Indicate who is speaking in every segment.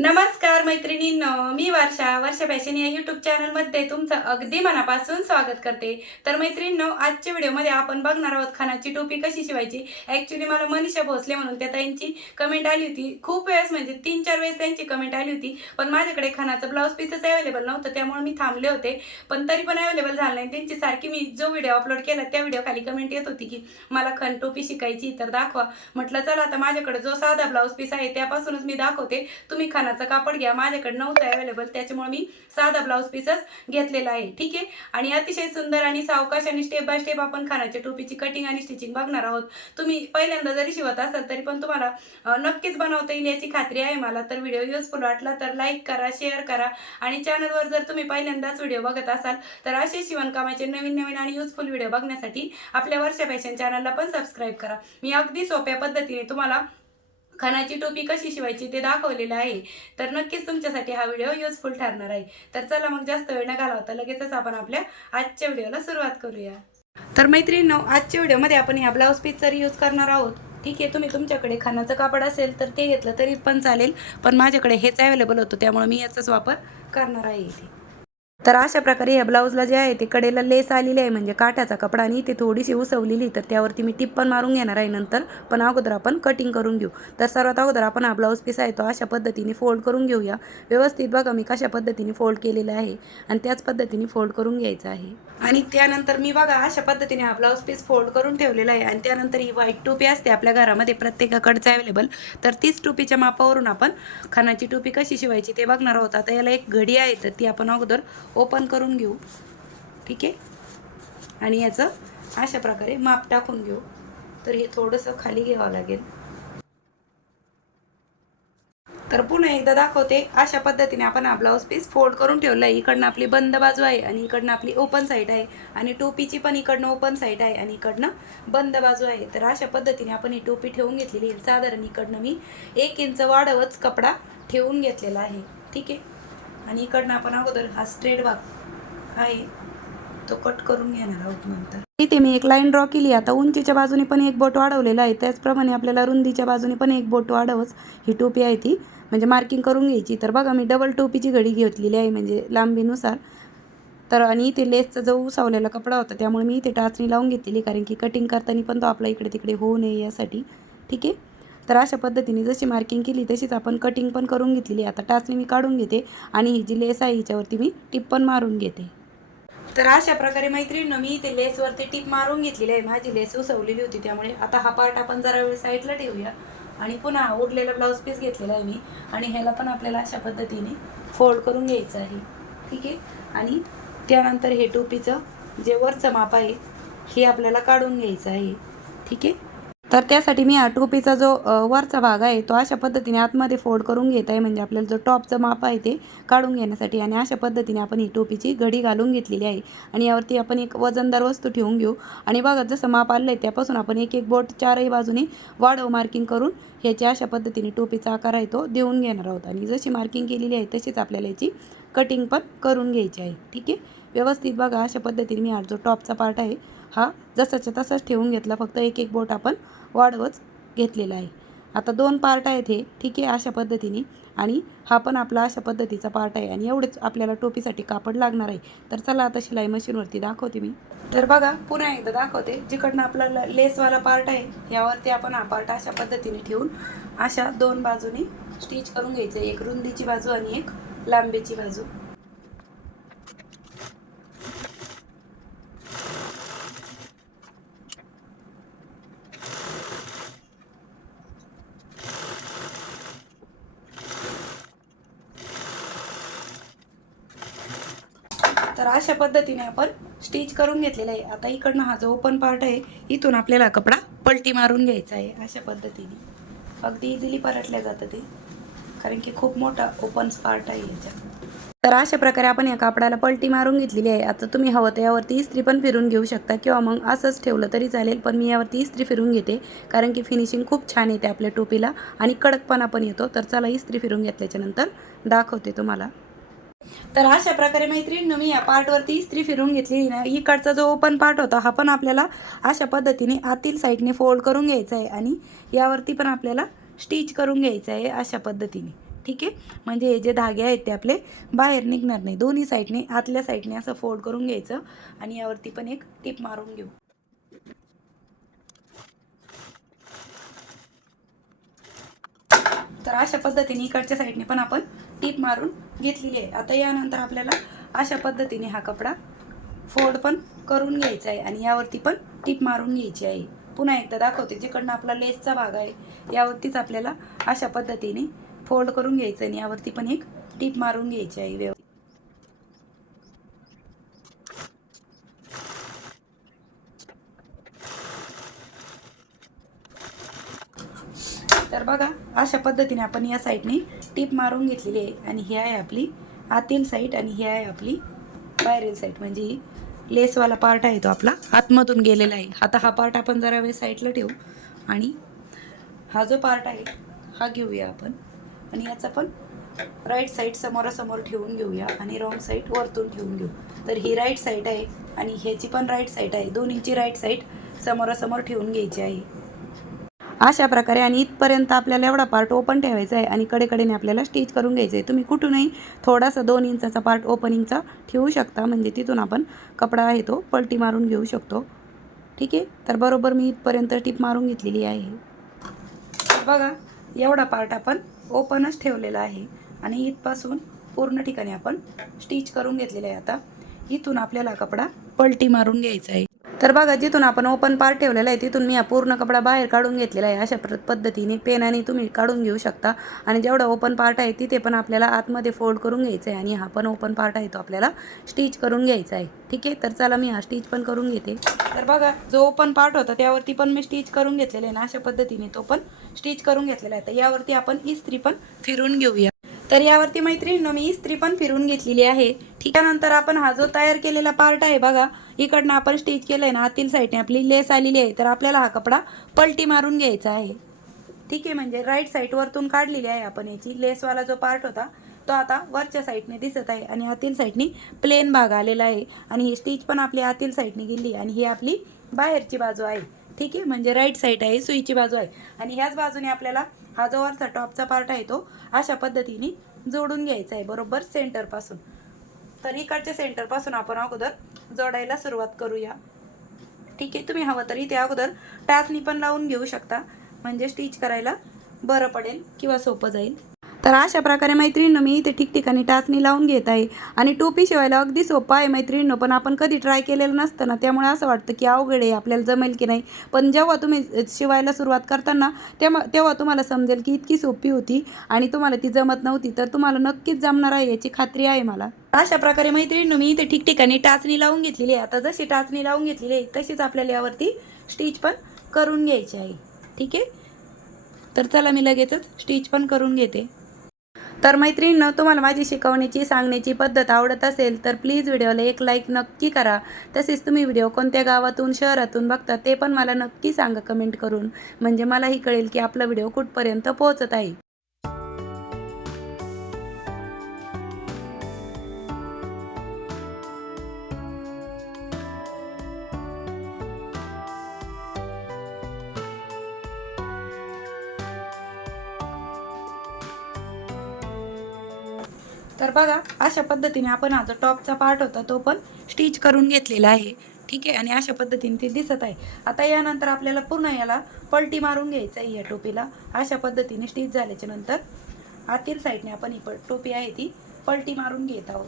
Speaker 1: नमस्कार मैत्रिणींनो मी वर्षा वर्षा फॅशन या युट्यूब चॅनलमध्ये तुमचं अगदी मनापासून स्वागत करते. तर मैत्रिणींनो आजच्या व्हिडिओमध्ये आपण बघणार आहोत खानाची टोपी कशी शिवायची. ॲक्च्युली मला मनीषा भोसले म्हणून त्या ताईंची कमेंट आली होती. खूप वेळेस म्हणजे तीन चार वेळेस त्यांची कमेंट आली होती. पण माझ्याकडे खानाचं ब्लाऊज पीसच अवेलेबल नव्हतं त्यामुळे मी थांबले होते. पण तरी पण अवेलेबल झालं नाही. त्यांची सारखी मी जो व्हिडिओ अपलोड केला त्या व्हिडिओ खाली कमेंट येत होती की मला खण टोपी शिकायची तर दाखवा. म्हटलं चला आता माझ्याकडे जो साधा ब्लाऊज पीस आहे त्यापासूनच मी दाखवते. तुम्ही खानाचं कापड घ्या. माझ्याकडे नव्हतं अवेलेबल त्याच्यामुळे मी साधा ब्लाऊज पीसच घेतलेला आहे. ठीक आहे? आणि अतिशय सुंदर आणि सावकाश आणि स्टेप बाय स्टेप आपण खानाच्या टोपीची कटिंग आणि स्टिचिंग बघणार आहोत. तुम्ही पहिल्यांदा जरी शिवत असाल तरी पण तुम्हाला नक्कीच बनवता येईल याची खात्री आहे मला. तर व्हिडिओ युजफुल वाटला तर लाईक करा शेअर करा. आणि चॅनलवर जर तुम्ही पहिल्यांदाच व्हिडिओ बघत असाल तर असे शिवणकामाचे नवीन नवीन आणि युजफुल व्हिडिओ बघण्यासाठी आपल्या वर्षा फॅशन चॅनलला पण सबस्क्राईब करा. मी अगदी सोप्या पद्धतीने तुम्हाला खणाची टोपी कशी शिवायची ते दाखवलेलं आहे. तर नक्कीच तुमच्यासाठी हा व्हिडिओ युजफुल ठरणार आहे. तर चला मग जास्त वेळ न घालवता लगेचच आपण आपल्या आजच्या व्हिडिओला सुरुवात करूया. तर मैत्रिणींनो आजच्या व्हिडिओमध्ये आपण ह्या ब्लाऊज पीसचा यूज करणार आहोत. ठीक आहे तुम्ही तुमच्याकडे खानाचं कापड असेल तर ते घेतलं तरी पण चालेल. पण माझ्याकडे हेच अवेलेबल होतं त्यामुळे मी याचाच वापर करणार आहे इथे. तर अशा प्रकारे या ब्लाऊजला जे आहे ते कडेला लेस आलेली आहे म्हणजे काठाचा कपडा आणि इथे थोडीशी उसवलेली तर त्यावरती मी टिप पण मारून घेणार आहे नंतर पण अगोदर आपण कटिंग करून घेऊ. तर सर्वात अगोदर आपण हा ब्लाऊज पीस आहे तो अशा पद्धतीने फोल्ड करून घेऊया. व्यवस्थित बघा मी कशा पद्धतीने फोल्ड केलेला आहे आणि त्याच पद्धतीने फोल्ड करून घ्यायचा आहे. आणि त्यानंतर मी बघा अशा पद्धतीने हा ब्लाऊज पीस फोल्ड करून ठेवलेला आहे आणि त्यानंतर ही व्हाईट टोपी असते आपल्या घरामध्ये प्रत्येकाकडचं अवेलेबल तर तीच टोपीच्या मापावरून आपण खानाची टोपी कशी शिवायची ते बघणार आहोत. आता याला एक घडी आहे तर ती आपण अगोदर ओपन करून घेऊ. ठीक आहे? आणि याचं अशा प्रकारे माप टाकून घेऊ. तर हे थोडंसं खाली घ्यावं लागेल. तर पुन्हा एकदा दाखवते. अशा पद्धतीने आपण हा ब्लाऊज पीस फोल्ड करून ठेवला आहे. इकडनं आपली बंद बाजू आहे आणि इकडनं आपली ओपन साईड आहे. आणि टोपीची पण इकडनं ओपन साईड आहे आणि इकडनं बंद बाजू आहे. तर अशा पद्धतीने आपण ही टोपी ठेवून घेतलेली आहे. साधारण इकडनं मी एक इंच वाढवच कपडा ठेवून घेतलेला आहे. ठीक आहे? आणि इकडनं आपण अगोदर हा स्ट्रेट भाग आहे तो कट करून घेणार आहोत नंतर. इथे मी एक लाईन ड्रॉ केली. आता उंचीच्या बाजूने पण एक बोट वाढवलेला आहे. त्याचप्रमाणे आपल्याला रुंदीच्या बाजूने पण एक बोट वाढवच. ही टोपी आहे ती. म्हणजे मार्किंग करून घ्यायची. तर बघा मी डबल टोपीची घडी घेतलेली आहे म्हणजे लांबीनुसार. तर आणि इथे लेसचा जो उसावलेला कपडा होता त्यामुळे मी इथे टाचणी लावून घेतलेली. कारण की कटिंग करताना पण तो आपला इकडे तिकडे होऊ नये यासाठी. ठीक आहे? तर अशा पद्धतीने जशी मार्किंग केली तशीच आपण कटिंग पण करून घेतलेली आता टाचणी मी काढून घेते आणि ही जी लेस आहे हिच्यावरती मी टिप पण मारून घेते. तर अशा प्रकारे मैत्रिणीनं मी इथे लेसवरती टिप मारून घेतलेली आहे. माझी लेस उसवलेली होती त्यामुळे आता हा पार्ट आपण जरा वेळ साईडला ठेवूया. आणि पुन्हा उरलेला ब्लाऊज पीस घेतलेला आहे मी. आणि ह्याला पण आपल्याला अशा पद्धतीने फोल्ड करून घ्यायचं आहे. ठीक आहे? आणि त्यानंतर हे टोपीचं जे वरचं माप आहे हे आपल्याला काढून घ्यायचं आहे. ठीक आहे? तर त्यासाठी मी हा टोपीचा जो वरचा भाग आहे तो अशा पद्धतीने आतमध्ये फोल्ड करून घेत आहे. म्हणजे आपल्याला जो टॉपचं माप आहे ते काढून घेण्यासाठी आणि अशा पद्धतीने आपण ही टोपीची घडी घालून घेतलेली आहे. आणि यावरती आपण एक वजनदार वस्तू ठेवून घेऊ. आणि बघा जसं माप आलं आहे त्यापासून आपण एक एक बोट चारही बाजूने वाढव मार्किंग करून ह्याची अशा पद्धतीने टोपीचा आकार आहे तो देऊन घेणार आहोत. आणि जशी मार्किंग केलेली आहे तशीच आपल्याला याची कटिंग पण करून घ्यायची आहे. ठीक आहे? व्यवस्थित बघा अशा पद्धतीने मी हा जो टॉपचा पार्ट आहे हा जसाच्या तसाच ठेवून घेतला. फक्त एक एक बोट आपण वाढवच घेतलेला आहे. आता दोन पार्ट आहेत हे. ठीक आहे अशा पद्धतीने. आणि हा पण आपला अशा पद्धतीचा पार्ट आहे. आणि एवढेच आपल्याला टोपीसाठी कापड लागणार आहे. तर चला आता शिलाई मशीनवरती दाखवते मी. तर बघा पुन्हा एकदा दाखवते. जिकडनं आपला लेसवाला पार्ट आहे यावरती आपण हा पार्ट अशा पद्धतीने ठेवून अशा दोन बाजूने स्टिच करून घ्यायचं. एक रुंदीची बाजू आणि एक लांबीची बाजू. अशा पद्धतीने आपण स्टिच करून घेतलेला आहे. आता इकडनं हा जो ओपन पार्ट आहे इथून आपल्याला कपडा पलटी मारून घ्यायचा आहे अशा पद्धतीने. अगदी इझिली परतल्या जातं ते कारण की खूप मोठा ओपन पार्ट आहे याच्यात तर अशा प्रकारे आपण या कापडाला पलटी मारून घेतलेली आहे. आता तुम्ही हवं तर यावरती इस्त्री पण फिरून घेऊ शकता किंवा मग असंच ठेवलं तरी चालेल पण मी यावरती इस्त्री फिरून घेते कारण की फिनिशिंग खूप छान येते आपल्या टोपीला आणि कडकपणा पण येतो. तर चला इस्त्री फिरून घेतल्याच्यानंतर दाखवते तुम्हाला. तर अशा प्रकारे मैत्रीण मी या पार्टवरती इस्त्री फिरून घेतली ना इकडचा जो ओपन पार्ट होता हा पण आपल्याला अशा पद्धतीने आतील साईडने फोल्ड करून घ्यायचा आहे आणि यावरती पण आपल्याला स्टिच करून घ्यायचं आहे अशा पद्धतीने. ठीक आहे? म्हणजे हे जे धागे आहेत ते आपले बाहेर निघणार नाही. दोन्ही साईडने आतल्या साईडने असं फोल्ड करून घ्यायचं आणि यावरती पण एक टिप मारून घेऊ. तर अशा पद्धतीने इकडच्या साईडने पण आपण टीप मारून घेतलेली आहे. आता यानंतर आपल्याला अशा पद्धतीने हा कपडा फोल्ड पण करून घ्यायचा आहे आणि यावरती पण टीप मारून घ्यायची आहे. पुन्हा एकदा दाखवते जिकडनं आपला लेसचा भाग आहे यावरतीच आपल्याला अशा पद्धतीने फोल्ड करून घ्यायचं आणि यावरती पण एक टीप मारून घ्यायची आहे. व्यवस्थित तर बघा अशा पद्धतीने आपण या साईडने टीप मारून घेतलेली आहे. आणि ही आहे आपली आतील साईड आणि ही आहे आपली बाहेरील साईड. म्हणजे लेसवाला पार्ट आहे तो आपला. आतमधून गेलेला आहे. आता हा पार्ट आपण जरा वेळ साईडला ठेवू. आणि हा जो पार्ट आहे हा घेऊया आपण. आणि याचा पण राईट साईड समोरासमोर ठेवून घेऊया. आणि रॉंग साईड वरतून ठेवून घेऊ. तर ही राईट साईड आहे आणि ह्याची पण राईट साईड आहे. दोन्हीची राईट साईड समोरासमोर ठेवून घ्यायची आहे. अशा प्रकारे आणि इथपर्यंत आपल्याला एवढा पार्ट ओपन ठेवायचा आहे आणि कडेकडेने आपल्याला स्टिच करून घ्यायचं आहे. तुम्ही कुठूनही थोडासा दोन इंचाचा पार्ट ओपनिंगचा ठेवू शकता. म्हणजे तिथून आपण कपडा आहे तो पलटी मारून घेऊ शकतो. ठीक आहे? तर बरोबर मी इथपर्यंत टीप मारून घेतलेली आहे. बघा एवढा पार्ट आपण ओपनच ठेवलेला आहे. आणि इथपासून पूर्ण ठिकाणी आपण स्टिच करून घेतलेलं आहे. आता इथून आपल्याला कपडा पलटी मारून घ्यायचा आहे. तर बघा जिथून आपण ओपन पार्ट ठेवलेला आहे तिथून मी हा पूर्ण कपडा बाहेर काढून घेतलेला आहे. अशा प्र- पद्धतीने पेनाने तुम्ही काढून घेऊ शकता. आणि जेवढा ओपन पार्ट आहे तिथे पण आपल्याला आतमध्ये फोल्ड करून घ्यायचं आहे. आणि हा पण ओपन पार्ट आहे तो आपल्याला स्टिच करून घ्यायचा आहे. ठीक आहे? तर चला मी हा स्टिच पण करून घेते. तर बघा जो ओपन पार्ट होता त्यावरती पण मी स्टिच करून घेतलेला आहे. ना अशा पद्धतीने तो पण स्टिच करून घेतलेला आहे. तर यावरती आपण इस्त्री पण फिरून घेऊया. तर यावरती मैत्रिणींनो मी इस्त्री पण फिरून घेतलेली आहे. ठीक आहे? नंतर आपण हा जो तयार केलेला पार्ट आहे बघा इकडनं आपण स्टिच केलंय ना आतील साईडने आपली लेस आलेली आहे तर आपल्याला हा कपडा पलटी मारून घ्यायचा आहे. ठीक आहे म्हणजे राईट साईड वरतून काढलेली आहे आपण याची. लेसवाला जो पार्ट होता तो आता वरच्या साईडने दिसत आहे आणि आतील साईडने प्लेन भाग आलेला आहे. आणि ही स्टिच पण आपली आतील साईडने गेली आणि ही आपली बाहेरची बाजू आहे. ठीक आहे म्हणजे राईट साईड आहे सुईची बाजू आहे. आणि ह्याच बाजूने आपल्याला हा जो वरचा टॉपचा पार्ट आहे तो अशा पद्धतीने जोडून घ्यायचा आहे बरोबर सेंटरपासून तर इकडच्या सेंटरपासून आपण अगोदर जोडायला सुरुवात करूया. ठीक? आहे तुम्ही हवं तरी त्या अगोदर टाचणी पण लावून घेऊ शकता. म्हणजे स्टिच करायला बरं पडेल किंवा सोपं जाईल. तर अशा प्रकारे मैत्रिणीनं मी इथे ठिकठिकाणी टाचणी लावून घेत आहे. आणि टोपी शिवायला अगदी सोपं आहे मैत्रिणीनं पण आपण कधी ट्राय केलेलं नसतं ना. त्यामुळे असं वाटतं की अवघड आहे आपल्याला जमेल की नाही. पण जेव्हा तुम्ही शिवायला सुरुवात करताना तेव्हा तेव्हा तुम्हाला समजेल की इतकी सोपी होती आणि तुम्हाला ती जमत नव्हती. तर तुम्हाला नक्कीच जमणार आहे याची खात्री आहे मला. अशा प्रकारे मैत्रिणीनं मी इथे ठिकठिकाणी टाचणी लावून घेतलेली आहे. आता जशी टाचणी लावून घेतलेली आहे तशीच आपल्याला यावरती स्टिच पण करून घ्यायची आहे. ठीक आहे? तर चला मी लगेचच स्टिच पण करून घेते. तर मैत्रिणीनं तुम्हाला माझी शिकवण्याची सांगण्याची पद्धत आवडत असेल तर प्लीज व्हिडिओला एक लाईक नक्की करा. तसेच तुम्ही व्हिडिओ कोणत्या गावातून शहरातून बघता ते पण मला नक्की सांगा कमेंट करून. म्हणजे मलाही कळेल की आपला व्हिडिओ कुठपर्यंत पोहोचत आहे. तर बघा अशा पद्धतीने आपण हा जो टॉपचा पार्ट होता तो पण स्टिच करून घेतलेला आहे. ठीक आहे? आणि अशा पद्धतीने ते दिसत आहे. आता यानंतर आपल्याला पूर्ण याला पलटी मारून घ्यायचं आहे या टोपीला. अशा पद्धतीने स्टिच झाल्याच्यानंतर आतील साईडने आपण ही प टोपी आहे ती पलटी मारून घेत आहोत.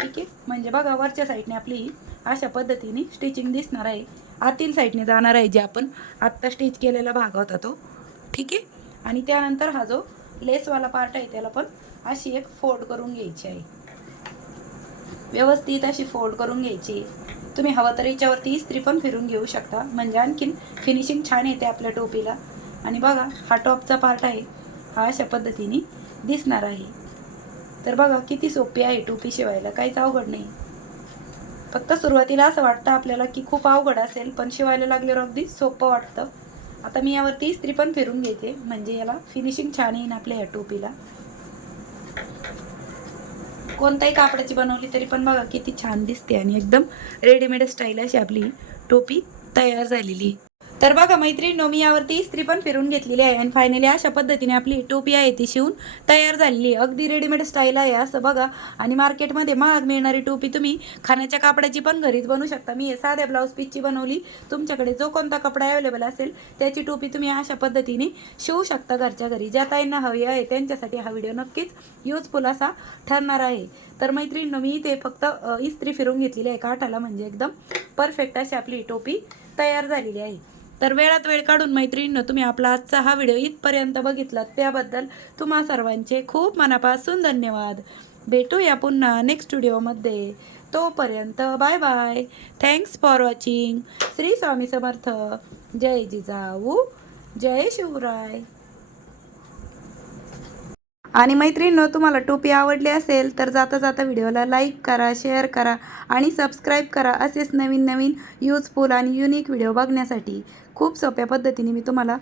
Speaker 1: ठीक आहे? म्हणजे बघा वरच्या साईडने आपली अशा पद्धतीने स्टिचिंग दिसणार आहे. आतील साईडने जाणार आहे जे आपण आत्ता स्टिच केलेला भाग होता तो. ठीक आहे? आणि त्यानंतर हा जो लेसवाला पार्ट आहे त्याला पण अशी एक फोल्ड करून घ्यायची आहे. व्यवस्थित अशी फोल्ड करून घ्यायची. तुम्ही हवं तर याच्यावरती इस्त्री पण फिरून घेऊ शकता. म्हणजे आणखीन फिनिशिंग छान येते आपल्या टोपीला. आणि बघा हा टॉपचा पार्ट आहे. हा अशा पद्धतीने दिसणार आहे. तर बघा किती सोपी आहे टोपी शिवायला. काहीच अवघड नाही. फक्त सुरुवातीला असं वाटतं आपल्याला की खूप अवघड असेल पण शिवायला लागल्यावर अगदी सोपं वाटतं. आता मी यावरती इस्त्री पण फिरून घेते. म्हणजे याला फिनिशिंग छान येईन आपल्या या टोपीला. कोणत्याही कापडाची बनवली तरी पण बघा किती छान दिसते आणि एकदम रेडीमेड स्टाईल अशी आपली टोपी तयार झालेली तर बघा मैत्रिणी मी यावरती इस्त्री पण फिरून घेतलेली आहे. आणि फायनली अशा पद्धतीने आपली टोपी आहे ती शिवून तयार झालेली आहे. अगदी रेडीमेड स्टाईल आहे असं बघा. आणि मार्केटमध्ये महाग मिळणारी टोपी तुम्ही खाण्याच्या कापडाची पण घरीच बनवू शकता. मी हे साध्या ब्लाऊज पीसची बनवली. तुमच्याकडे जो कोणता कपडा अवेलेबल असेल त्याची टोपी तुम्ही अशा पद्धतीने शिवू शकता घरच्या घरी. ज्या ताईंना हवी आहे त्यांच्यासाठी हा व्हिडिओ नक्कीच युजफुल असा ठरणार आहे. तर मैत्रिणी मी इथे फक्त इस्त्री फिरून घेतलेली आहे. काठाला म्हणजे एकदम परफेक्ट अशी आपली टोपी तयार झालेली आहे. तर वेळात वेळ काढून मैत्रिणींनो तुम्ही आपला आजचा हा व्हिडिओ इथपर्यंत बघितलात. त्याबद्दल तुम्हा सर्वांचे खूप मनापासून धन्यवाद. भेटूया पुन्हा नेक्स्ट व्हिडिओमध्ये. तोपर्यंत bye bye thanks for watching Shri Swami Samarth. जय जिजाऊ. जय शिवराय. आणि मैत्रिणींनो तुम्हाला टोपी आवडली असेल तर जाता जाता व्हिडिओला लाईक करा शेअर करा आणि सबस्क्राईब करा असेच नवीन नवीन यूजफुल आणि युनिक व्हिडिओ बघण्यासाठी. खूप सोप्या पद्धतीने मी तुम्हाला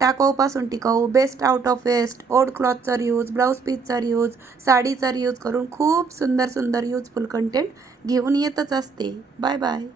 Speaker 1: टाकाऊपासून टिकाऊ best out of waste old क्लॉथचा use blouse पीसचा यूज साडीचा यूज करून खूप सुंदर सुंदर यूजफुल कंटेंट घेऊन येतच असते. Bye bye